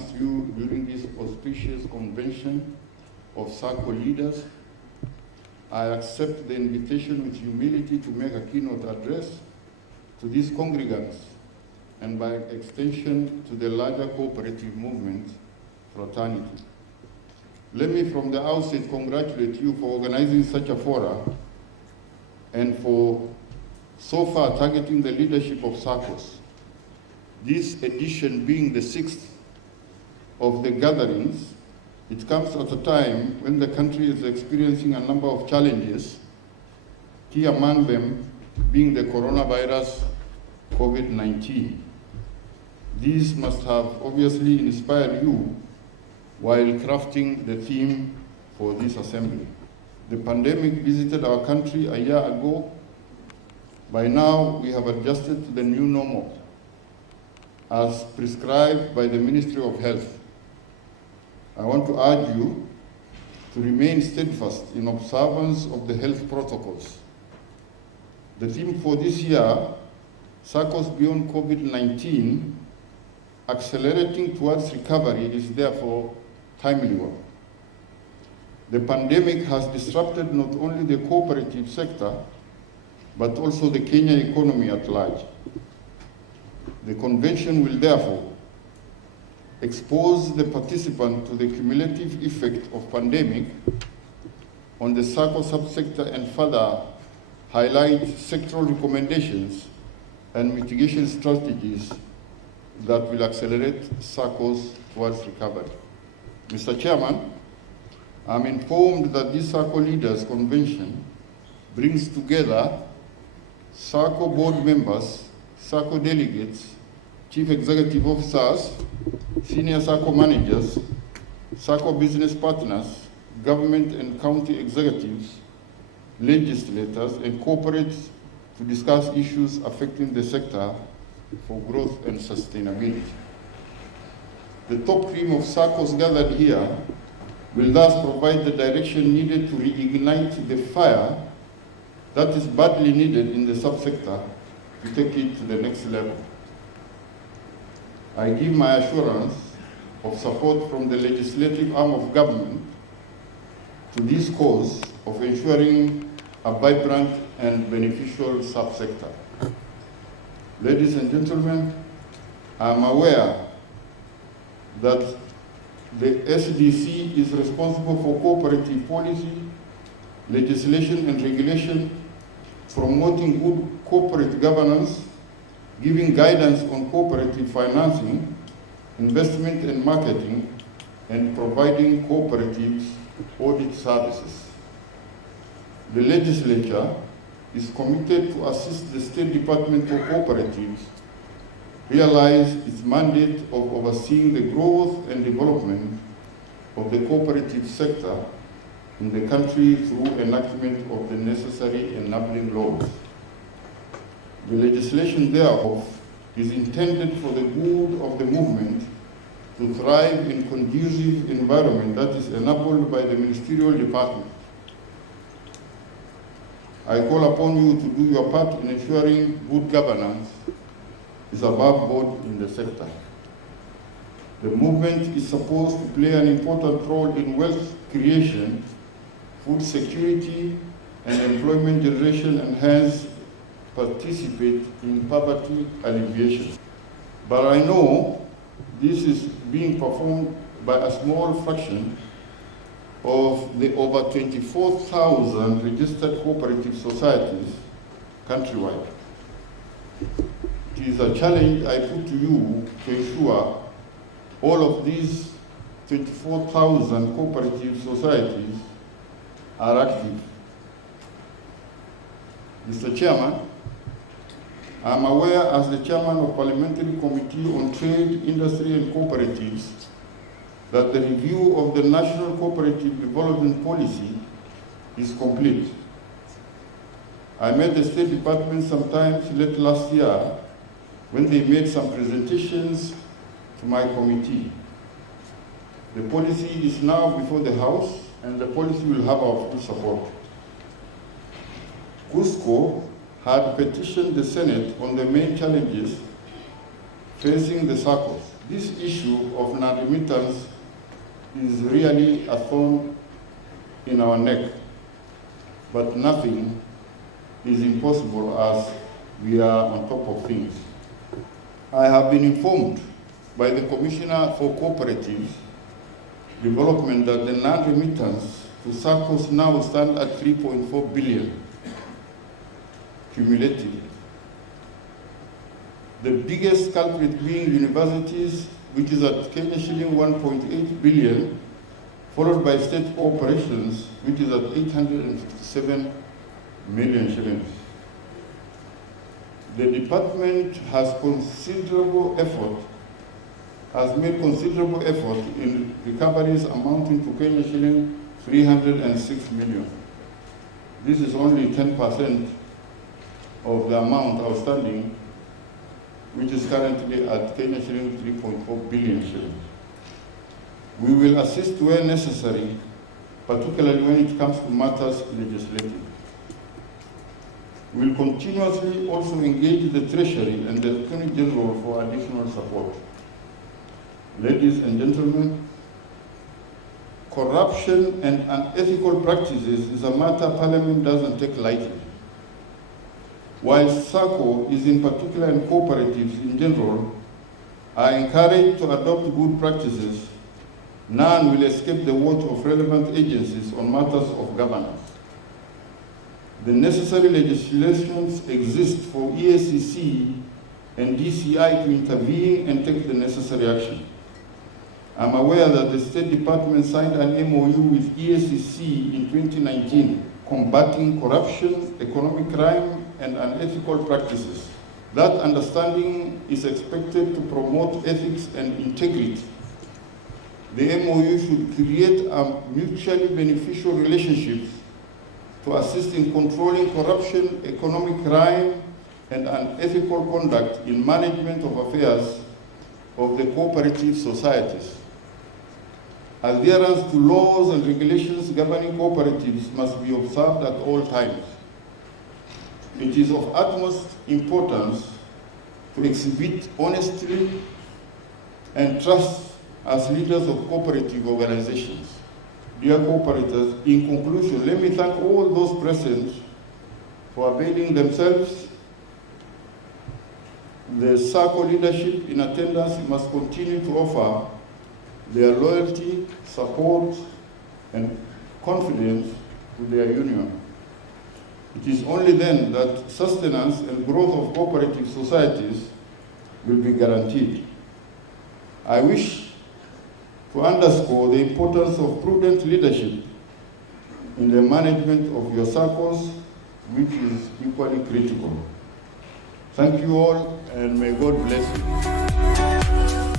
amongst you during this auspicious convention of SACCO leaders. I accept the invitation with humility to make a keynote address to these congregants and by extension to the larger cooperative movement, fraternity. Let me from the outset congratulate you for organizing such a forum and for so far targeting the leadership of SACCOs. This edition being the 6th of the gatherings, it comes at a time when the country is experiencing a number of challenges, key among them being the coronavirus, COVID-19. These must have obviously inspired you while crafting the theme for this assembly. The pandemic visited our country a year ago. By now, we have adjusted to the new normal as prescribed by the Ministry of Health. I want to urge you to remain steadfast in observance of the health protocols. The theme for this year, SACCOs Beyond COVID-19, Accelerating Towards Recovery, is therefore timely one. The pandemic has disrupted not only the cooperative sector, but also the Kenya economy at large. The convention will therefore expose the participant to the cumulative effect of pandemic on the SACCO subsector and further highlight sectoral recommendations and mitigation strategies that will accelerate SACCOs towards recovery. Mr. Chairman, I'm informed that this SACCO Leaders Convention brings together SACCO board members, SACCO delegates, chief executive officers, senior SACCO managers, SACCO business partners, government and county executives, legislators, and corporates to discuss issues affecting the sector for growth and sustainability. The top team of SACCOs gathered here will thus provide the direction needed to reignite the fire that is badly needed in the subsector to take it to the next level. I give my assurance of support from the legislative arm of government to this cause of ensuring a vibrant and beneficial subsector. Ladies and gentlemen, I am aware that the SDC is responsible for cooperative policy, legislation and regulation, promoting good corporate governance, giving guidance on cooperative financing, investment and marketing, and providing cooperatives audit services. The legislature is committed to assist the State Department of Cooperatives realize its mandate of overseeing the growth and development of the cooperative sector in the country through enactment of the necessary enabling laws. The legislation thereof is intended for the good of the movement to thrive in conducive environment that is enabled by the ministerial department. I call upon you to do your part in ensuring good governance is above board in the sector. The movement is supposed to play an important role in wealth creation, food security, and employment generation, and hence participate in poverty alleviation. But I know this is being performed by a small fraction of the over 24,000 registered cooperative societies countrywide. It is a challenge I put to you to ensure all of these 24,000 cooperative societies are active. Mr. Chairman, I am aware as the Chairman of Parliamentary Committee on Trade, Industry and Cooperatives that the review of the National Cooperative Development Policy is complete. I met the State Department sometime late last year when they made some presentations to my committee. The policy is now before the House and the policy will have our full support. Cusco had petitioned the Senate on the main challenges facing the SACCOs. This issue of non-remittance is really a thorn in our neck, but nothing is impossible as we are on top of things. I have been informed by the Commissioner for Cooperative Development that the non-remittance to SACCOs now stand at 3.4 billion cumulative. The biggest culprit being universities, which is at Kenya shilling 1.8 billion, followed by state corporations, which is at 857 million shillings. The department has made considerable effort in recoveries amounting to Kenya shilling 306 million. This is only 10% of the amount outstanding, which is currently at Kenya shilling 3.4 billion shillings. We will assist where necessary, particularly when it comes to matters legislative. We will continuously also engage the Treasury and the Attorney General for additional support. Ladies and gentlemen, corruption and unethical practices is a matter Parliament doesn't take lightly. While SACCO is in particular and cooperatives in general are encouraged to adopt good practices, none will escape the watch of relevant agencies on matters of governance. The necessary legislations exist for EACC and DCI to intervene and take the necessary action. I'm aware that the State Department signed an MOU with EACC in 2019 combating corruption, economic crime, and unethical practices. That understanding is expected to promote ethics and integrity. The MOU should create a mutually beneficial relationships to assist in controlling corruption, economic crime, and unethical conduct in management of affairs of the cooperative societies. Adherence to laws and regulations governing cooperatives must be observed at all times. It is of utmost importance to exhibit honesty and trust as leaders of cooperative organizations. Dear cooperators, in conclusion, let me thank all those present for availing themselves. The SACCO leadership in attendance must continue to offer their loyalty, support, and confidence to their union. It is only then that sustenance and growth of cooperative societies will be guaranteed. I wish to underscore the importance of prudent leadership in the management of your SACCOs, which is equally critical. Thank you all, and may God bless you.